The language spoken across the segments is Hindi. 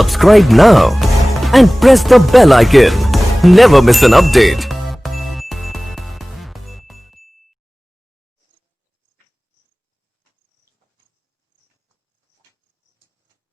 Subscribe now and press the bell icon. Never miss an update.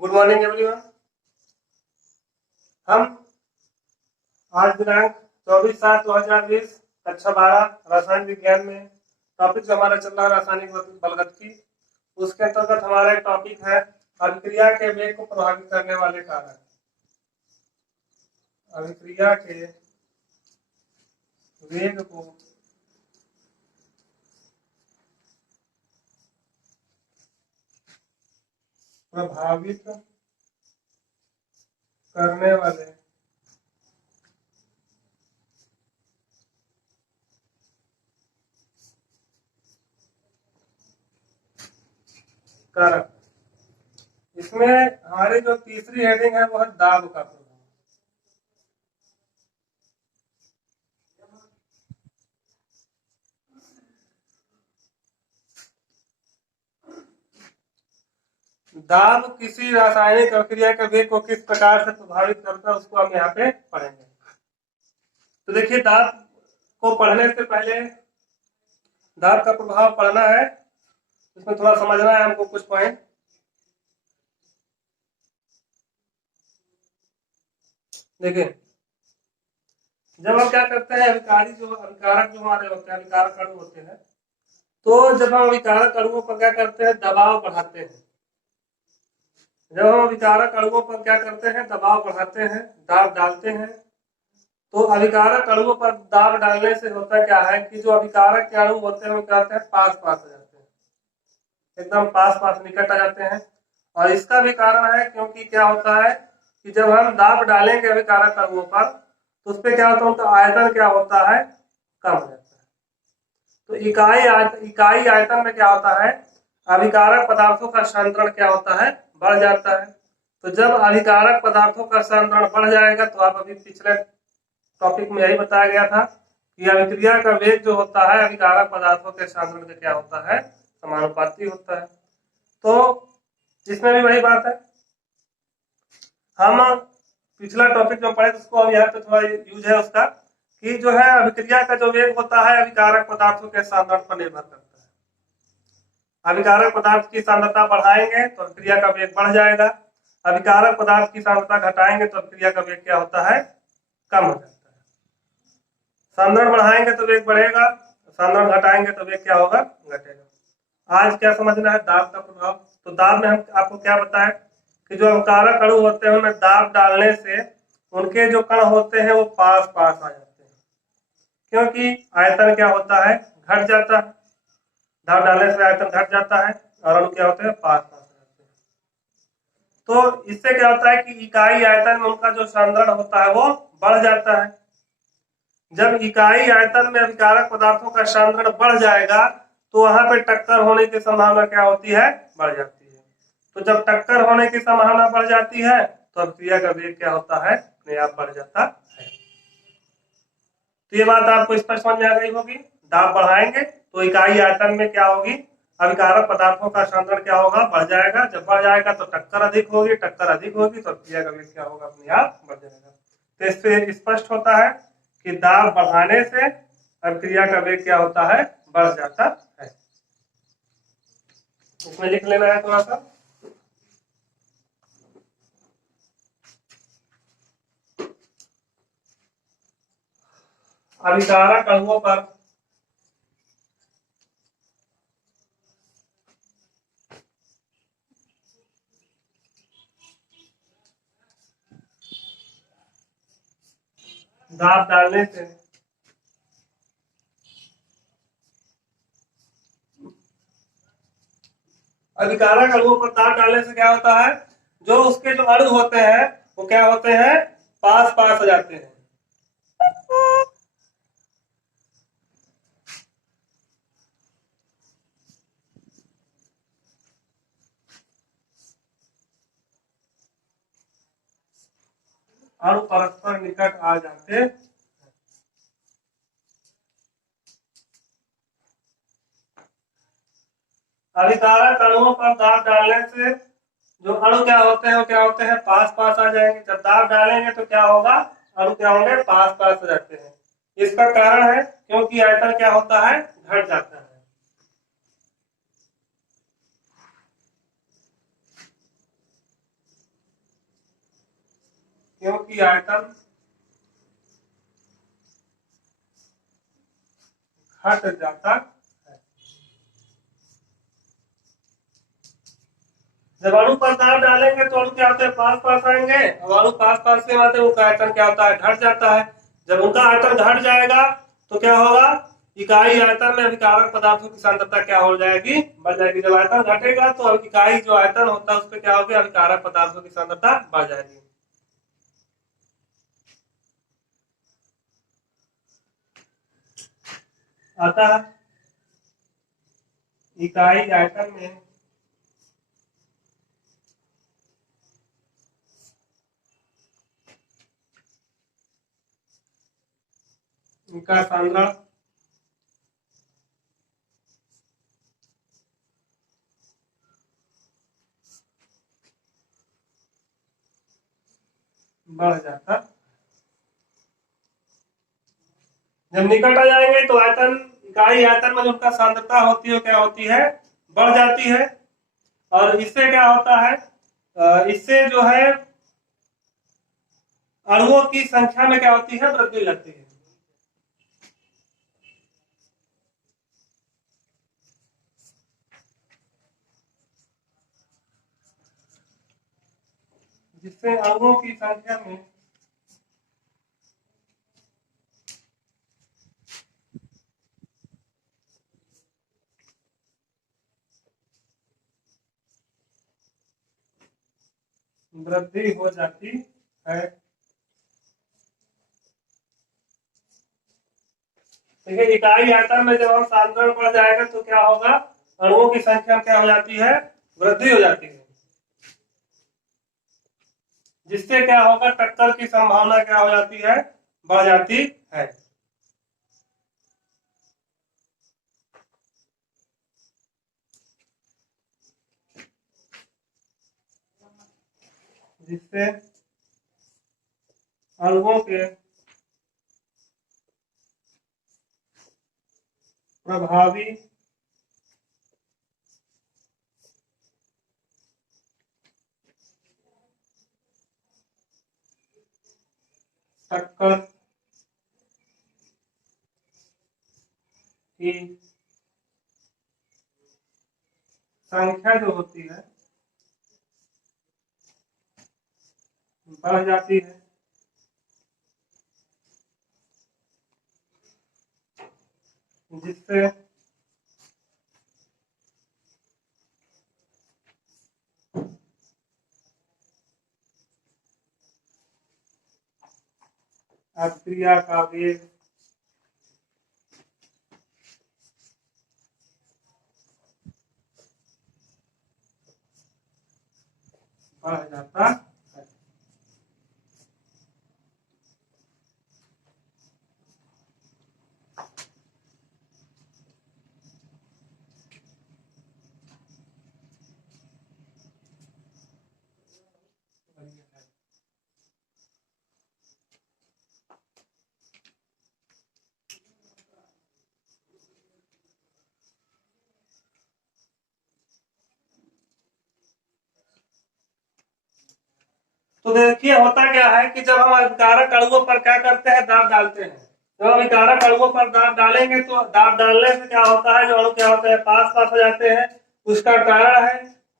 Good morning everyone. हम आज दिनांक 24/7/2020 कक्षा 12 रासायनिक विज्ञान में टॉपिक जो हमारा चल रहा है रासायनिक बलगतिकी, उसके अंतर्गत हमारा एक टॉपिक है अभिक्रिया के वेग को प्रभावित करने वाले कारक। अभिक्रिया के वेग को प्रभावित करने वाले कारक। इसमें हमारी जो तीसरी हेडिंग है वो है दाब का प्रभाव। दाब किसी रासायनिक अभिक्रिया के वेग को किस प्रकार से प्रभावित करता है उसको हम यहाँ पे पढ़ेंगे। तो देखिए, दाब को पढ़ने से पहले दाब का प्रभाव पढ़ना है, इसमें थोड़ा समझना है हमको कुछ पॉइंट। देखिए, जब हम क्या करते हैं, अभिकारक जो हमारे होते हैं, अभिकारक अणु होते हैं, तो जब हम अभिकारक अणुओं पर क्या करते हैं, दबाव बढ़ाते हैं। जब हम अभिकारक अणुओं पर क्या करते हैं, दबाव बढ़ाते हैं, दाब डालते हैं, तो अभिकारक अणुओं पर दाब डालने से होता क्या है कि जो अभिकारक के अणु होते हैं वो क्या होते हैं, पास पास हो जाते हैं, एकदम पास पास निकट आ जाते हैं। और इसका भी कारण है क्योंकि क्या होता है कि जब हम दाब डालेंगे अभिकारक अणुओं पर तो उस पर क्या होता है, उनका आयतन क्या होता है, कम हो जाता है। तो इकाई आयतन में क्या होता है, अभिकारक पदार्थों का सांद्रण क्या होता है, बढ़ जाता है। तो जब अभिकारक पदार्थों का सांद्रण बढ़ जाएगा तो आप अभी पिछले टॉपिक में यही बताया गया था कि अभिक्रिया का वेग जो होता है अभिकारक पदार्थों के सांद्रण का क्या होता है, समानुपाती होता है। तो इसमें भी वही बात है, हम पिछला टॉपिक जो पढ़े उसको अब यहाँ पे थोड़ा यूज है उसका, कि जो है अभिक्रिया का जो वेग होता है अभिकारक पदार्थों के सांद्रण पर निर्भर करता है। अभिकारक पदार्थ की सांद्रता बढ़ाएंगे तो अभिक्रिया का वेग बढ़ जाएगा, अभिकारक पदार्थ की सांद्रता घटाएंगे तो अभिक्रिया का वेग क्या होता है, कम हो जाता है। सांद्रण बढ़ाएंगे तो वेग बढ़ेगा, सांद्रण घटाएंगे तो वेग क्या होगा, घटेगा। आज क्या समझना है, दाब का प्रभाव। तो दाब में हम आपको क्या बताएं कि जो अभिकारक अणु होते हैं उनमें दाब डालने से उनके जो कण होते हैं वो पास पास आ जाते हैं, क्योंकि आयतन क्या होता है, घट जाता है। दाब डालने से आयतन घट जाता है और अणु क्या होते हैं, पास पास आ जाते हैं। तो इससे क्या होता है कि इकाई आयतन में उनका जो सांद्रण होता है वो बढ़ जाता है। जब इकाई आयतन में अभिकारक पदार्थों का सांद्रण बढ़ जाएगा तो वहां पे टक्कर होने की संभावना क्या होती है, बढ़ जाती है। तो जब टक्कर होने की संभावना बढ़ जाती है तो अभिक्रिया का वेग क्या होता है, अपने आप बढ़ जाता है। तो ये बात आपको स्पष्ट समझ में आ गई होगी। दाब बढ़ाएंगे तो इकाई आयतन में क्या होगी, अभिकारक पदार्थों का सांद्रण क्या होगा, बढ़ जाएगा। जब बढ़ जाएगा तो टक्कर अधिक होगी, टक्कर अधिक होगी तो अभिक्रिया का वेग क्या होगा, अपने आप बढ़ जाएगा। तो इससे स्पष्ट होता है कि दाब बढ़ाने से अभिक्रिया का वेग क्या होता है, बढ़ जाता है। इसमें लिख लेना है थोड़ा सा। अभिकारक अणुओं पर दाब डालने से अभिकारक अणुओं पर दाब डालने से क्या होता है, जो उसके जो अणु होते हैं वो क्या होते हैं, पास पास हो जाते हैं। अणु परस्पर निकट आ जाते हैं। अभिकारक अणुओं पर दाब डालने से जो अणु क्या होते हैं वो क्या होते हैं, पास पास आ जाएंगे। जब दाब डालेंगे तो क्या होगा, अणु क्या होंगे, पास पास हो जाते हैं। इसका कारण है क्योंकि आयतन क्या होता है, घट जाता है। क्योंकि आयतन घट जाता है। जब अणु पर दाब डालेंगे तो अणु क्या होते हैं, पास पास आएंगे। अब अणु पास पास में आते हैं, उनका आयतन क्या होता है, घट जाता है। जब उनका आयतन घट जाएगा तो क्या होगा, इकाई आयतन में अभिकारक पदार्थों की सांद्रता क्या हो जाएगी, बढ़ जाएगी। जब आयतन घटेगा तो अब इकाई जो आयतन होता है उस पर क्या होगी, अभिकारक पदार्थों की सांद्रता बढ़ जाएगी। अतः इकाई आयतन में इनका सांद्रण बढ़ जाता। जब निकट आ जाएंगे तो आयतन, इकाई आयतन में जो उनका सांद्रता होती है क्या होती है, बढ़ जाती है। और इससे क्या होता है, इससे जो है अणुओं की संख्या में क्या होती है, वृद्धि लगती है। जिससे अणुओं की संख्या में वृद्धि हो जाती है। देखिए, इकाई आयतन में जब हम सांद्रण बढ़ जाएगा तो क्या होगा, अणुओं की संख्या में क्या हो जाती है, वृद्धि हो जाती है। जिससे क्या होगा, टक्कर की संभावना क्या हो जाती है, बढ़ जाती है। जिससे अणुओं के प्रभावी टक्कर की संख्या जो होती है बढ़ जाती है। जिससे अभिक्रिया का वेग बढ़ जाता है। तो देखिए, होता क्या है कि जब हम अभिकारक अणुओं पर क्या करते हैं, दाब डालते हैं। जब हम अभिकारक अणुओं पर दाब डालेंगे तो दाब डालने से क्या होता है, जो अणु क्या होते हैं, पास पास हो जाते हैं। उसका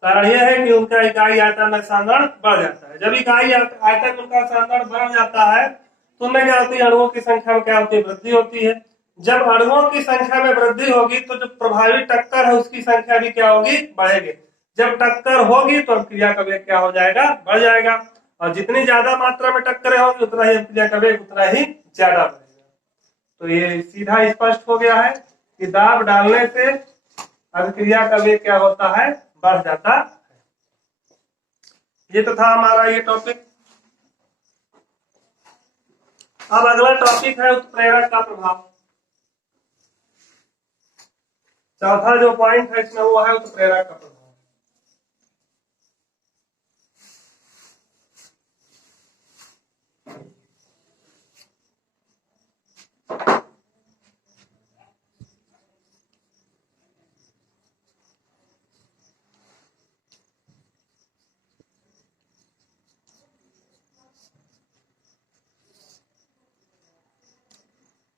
कारण यह है कि उनका इकाई आयतन में सांद्रण बढ़ जाता है। जब इकाई आयतन उनका सांद्रण बढ़ जाता है तो उनमें क्या होती है, अणुओं की संख्या में क्या होती है, वृद्धि होती है। जब अणुओं की संख्या में वृद्धि होगी तो जो प्रभावी टक्कर है उसकी संख्या भी क्या होगी, बढ़ेगी। जब टक्कर होगी तो अभिक्रिया का वेग क्या हो जाएगा, बढ़ जाएगा। और जितनी ज्यादा मात्रा में टक्करें होंगी उतना ही अभिक्रिया का वेग उतना ही ज्यादा बढ़ेगा। तो ये सीधा स्पष्ट हो गया है कि दाब डालने से अभिक्रिया का वेग क्या होता है, बढ़ जाता है। ये तो था हमारा ये टॉपिक। अब अगला टॉपिक है उत्प्रेरक का प्रभाव। चौथा जो पॉइंट है इसमें वो है उत्प्रेरक का प्रभाव।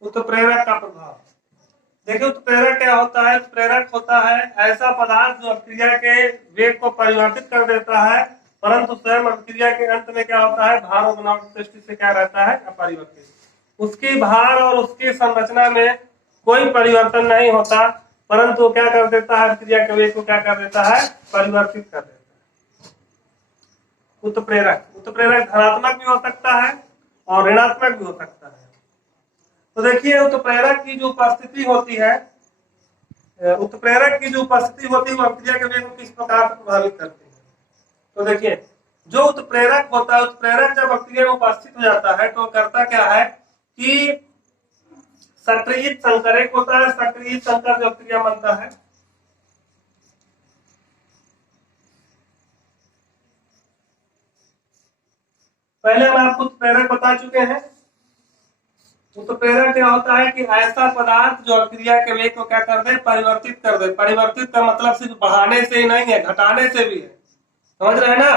उत्प्रेरक का प्रभाव। देखिए उत्प्रेरक क्या होता है? उत्प्रेरक होता है ऐसा पदार्थ जो अभिक्रिया के वेग को परिवर्तित कर देता है, परंतु स्वयं अभिक्रिया के अंत में क्या होता है? भार और बनावट की दृष्टि से क्या रहता है? अपरिवर्तित। उसकी भार और उसकी संरचना में कोई परिवर्तन नहीं होता, परंतु क्या कर देता है? अभिक्रिया के वेग को क्या कर देता है? परिवर्तित कर देता है। उत्प्रेरक धनात्मक भी हो सकता है और ऋणात्मक भी हो सकता है। तो देखिए उत्प्रेरक की जो उपस्थिति होती है, उत्प्रेरक की जो उपस्थिति होती है वो अभिक्रिया के वेग को किस प्रकार से प्रभावित करती है? तो देखिए जो उत्प्रेरक होता है, उत्प्रेरक जब अभिक्रिया में उपस्थित हो जाता है तो करता क्या है कि सक्रियित संकर एक होता है, सक्रियित संकर जो अभिक्रिया बनता है, पहले हम आपको उत्प्रेरक बता चुके हैं। उत्प्रेरक क्या होता है कि ऐसा पदार्थ जो अभिक्रिया के वेग को क्या कर दे? परिवर्तित कर दे। परिवर्तित का मतलब सिर्फ बढ़ाने से ही नहीं है, घटाने से भी है। समझ रहे हैं ना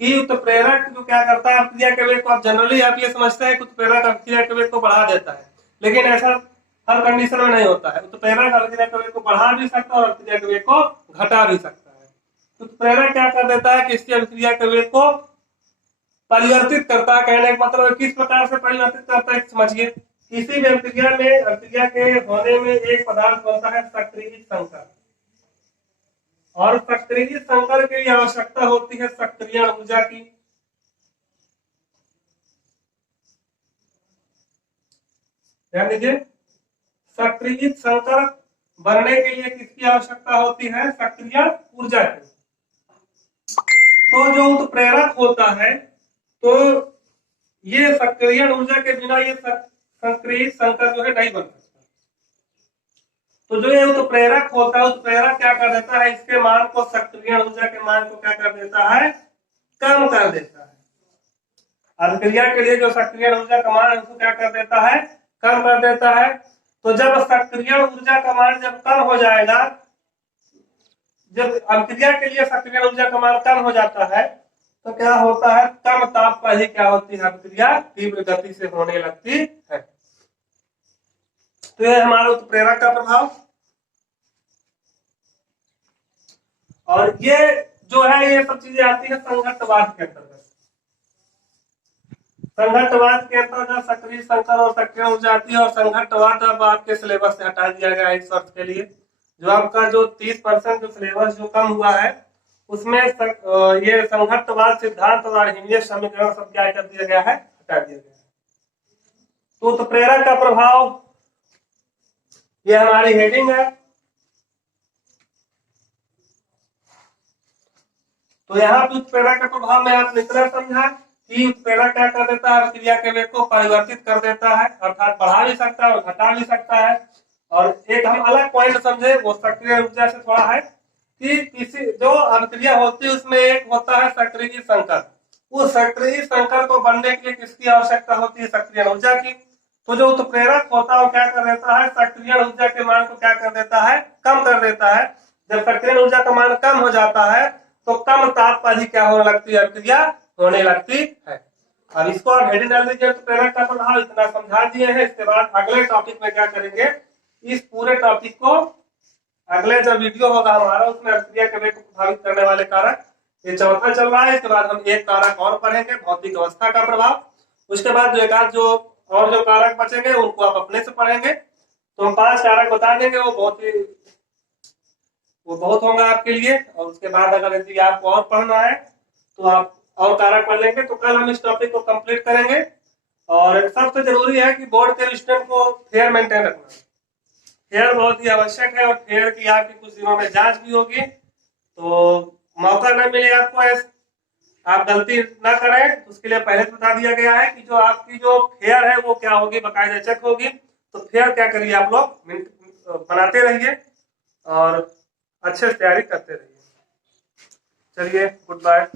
कि उत्प्रेरक जो क्या करता है अभिक्रिया के वेग को, आप जनरली आप ये समझते हैं कि उत्प्रेरक अभिक्रिया के वेग को बढ़ा देता है, लेकिन ऐसा हर कंडीशन में नहीं होता है। उत्प्रेरक अभिक्रिया के वेग को बढ़ा भी सकता है और अभिक्रिया के वेग को घटा भी सकता है। उत्प्रेरक क्या कर देता है कि इसकी अभिक्रिया के वेग को परिवर्तित करता है। कहने का मतलब किस प्रकार से परिवर्तित करता है समझिए। किसी भी अभिक्रिया में, अभिक्रिया के होने में एक पदार्थ बनता है सक्रिय संकर, और सक्रिय संकर के लिए आवश्यकता होती है सक्रियण ऊर्जा की। ध्यान दीजिए, सक्रिय संकर बनने के लिए किसकी आवश्यकता होती है? सक्रिय ऊर्जा की। तो जो उत्प्रेरक होता है तो ये सक्रियण ऊर्जा के बिना ये सक्रिय संकर जो है नहीं बन सकता। तो जो ये उत्प्रेरक होता है, उत्प्रेरक क्या कर देता है? इसके मान को, सक्रियण ऊर्जा के मान को क्या कर देता है? कम कर देता है। अभिक्रिया के लिए जो सक्रियण ऊर्जा का मान है उसको क्या कर देता है? कम कर देता है। तो जब सक्रियण ऊर्जा का मान जब कम हो जाएगा, जब अभिक्रिया के लिए सक्रियण ऊर्जा का मान कम हो जाता है तो क्या होता है? कम ताप पर ही क्या होती है? अभिक्रिया तीव्र गति से होने लगती है। तो यह हमारा उत्प्रेरक का प्रभाव। और ये जो है ये सब चीजें आती है संघट्टवाद के अंतर्गत। संघट्टवाद के अंतर्गत सक्रिय संकर और सक्रिय ऊर्जा आती है। और संघट्टवाद अब आपके सिलेबस से हटा दिया गया है इस वर्ष के लिए। जो आपका जो 30% जो सिलेबस जो कम हुआ है उसमें ये संघट्टवाद सिद्धांत और अर्हिनीय समीकरण सब क्या कर दिया गया है? हटा दिया गया है। तो उत्प्रेरक का प्रभाव ये हमारी हेडिंग है। तो यहाँ पे उत्प्रेरक का प्रभाव में आपने इतना समझा कि उत्प्रेरक क्या कर देता है? अभिक्रिया के वेग को परिवर्तित कर देता है, अर्थात बढ़ा भी सकता है और घटा भी सकता है। और एक हम अलग पॉइंट समझे वो सक्रिय ऊर्जा से थोड़ा है कि किसी जो अभिक्रिया होती है उसमें एक होता है सक्रिय संकर। उस सक्रिय संकर को बनने के लिए किसकी आवश्यकता होती है? सक्रिय ऊर्जा की। तो जो उत्प्रेरक होता है वो क्या कर देता है? सक्रिय ऊर्जा के मान को क्या कर देता है? कम कर देता है। जब सक्रिय ऊर्जा का मान कम हो जाता है तो कम ताप पर ही क्या होने लगती है? अभिक्रिया होने लगती है। और इसको आप हेडिंग डाल दीजिए, उत्प्रेरक का प्रभाव इतना समझा दिए हैं। इसके बाद अगले टॉपिक में क्या करेंगे? इस पूरे टॉपिक को अगले जो वीडियो होगा हमारा उसमें अभिक्रिया के वेग को प्रभावित करने वाले कारक, ये चौथा चल रहा है। इसके बाद हम एक कारक और पढ़ेंगे, भौतिक अवस्था का प्रभाव। उसके बाद जो एक आध जो और जो कारक बचेंगे उनको आप अपने से पढ़ेंगे। तो हम 5 कारक बता देंगे, वो बहुत होगा आपके लिए। और उसके बाद अगर यदि आपको और पढ़ना है तो आप और कारक पढ़ लेंगे। तो कल हम इस टॉपिक को कंप्लीट करेंगे। और सबसे जरूरी है कि बोर्ड के स्टूडेंट को फेयर मेंटेन रखना। फेयर बहुत ही आवश्यक है और फेयर की आपकी कुछ दिनों में जांच भी होगी, तो मौका न मिले आपको आप गलती ना करें। उसके लिए पहले बता दिया गया है कि जो आपकी जो फेयर है वो क्या होगी, बाकायदा चेक होगी। तो फेयर क्या करिए आप लोग बनाते रहिए और अच्छे से तैयारी करते रहिए। चलिए, गुड बाय।